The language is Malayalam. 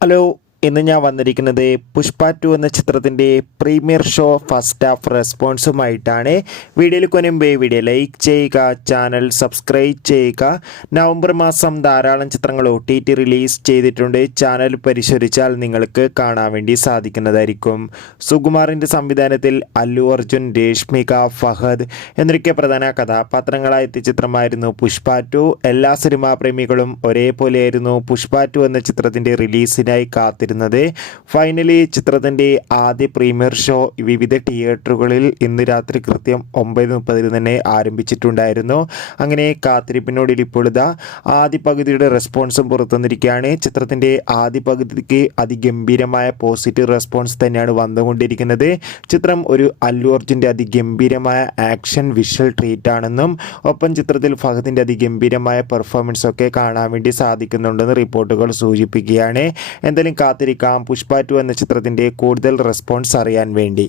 ഹലോ, ഇന്ന് ഞാൻ വന്നിരിക്കുന്നത് പുഷ്പ 2 എന്ന ചിത്രത്തിൻ്റെ പ്രീമിയർ ഷോ ഫസ്റ്റ് ഹാഫ് റെസ്പോൺസുമായിട്ടാണ്. വീഡിയോയിൽ കൊനുമ്പേ വീഡിയോ ലൈക്ക് ചെയ്യുക, ചാനൽ സബ്സ്ക്രൈബ് ചെയ്യുക. നവംബർ മാസം ധാരാളം ചിത്രങ്ങൾ OTT റിലീസ് ചെയ്തിട്ടുണ്ട്. ചാനൽ പരിശോധിച്ചാൽ നിങ്ങൾക്ക് കാണാൻ വേണ്ടി സാധിക്കുന്നതായിരിക്കും. സുകുമാറിൻ്റെ സംവിധാനത്തിൽ അല്ലു അർജുൻ, രേഷ്മിക, ഫഹദ് എന്നൊക്കെ പ്രധാന കഥാപാത്രങ്ങളായ എത്തിയ ചിത്രമായിരുന്നു പുഷ്പ 2. എല്ലാ സിനിമാ പ്രേമികളും ഒരേപോലെയായിരുന്നു പുഷ്പ 2 എന്ന ചിത്രത്തിൻ്റെ റിലീസിനായി കാത്തിരുന്നത്. ഫൈനലി ചിത്രത്തിൻ്റെ ആദ്യ പ്രീമിയർ ഷോ വിവിധ തിയേറ്ററുകളിൽ ഇന്ന് രാത്രി കൃത്യം 9:30 തന്നെ ആരംഭിച്ചിട്ടുണ്ടായിരുന്നു. അങ്ങനെ കാത്തിരിപ്പിനോട് ഇപ്പോൾ ഇതാ ആദ്യ പകുതിയുടെ റെസ്പോൺസും പുറത്തുവന്നിരിക്കുകയാണ്. ചിത്രത്തിൻ്റെ ആദ്യ പകുതിക്ക് അതിഗംഭീരമായ പോസിറ്റീവ് റെസ്പോൺസ് തന്നെയാണ് വന്നുകൊണ്ടിരിക്കുന്നത്. ചിത്രം ഒരു അല്ലു അർജുൻ്റെ അതിഗംഭീരമായ ആക്ഷൻ വിഷ്വൽ ട്രീറ്റ് ആണെന്നും ഒപ്പം ചിത്രത്തിൽ ഫഹദിൻ്റെ അതിഗംഭീരമായ പെർഫോമൻസ് ഒക്കെ കാണാൻ വേണ്ടി സാധിക്കുന്നുണ്ടെന്ന് റിപ്പോർട്ടുകൾ സൂചിപ്പിക്കുകയാണ്. എന്തായാലും കാത്തിരിക്കാം പുഷ്പ 2 എന്ന ചിത്രത്തിൻ്റെ കൂടുതൽ റെസ്പോൺസ് അറിയാൻ വേണ്ടി.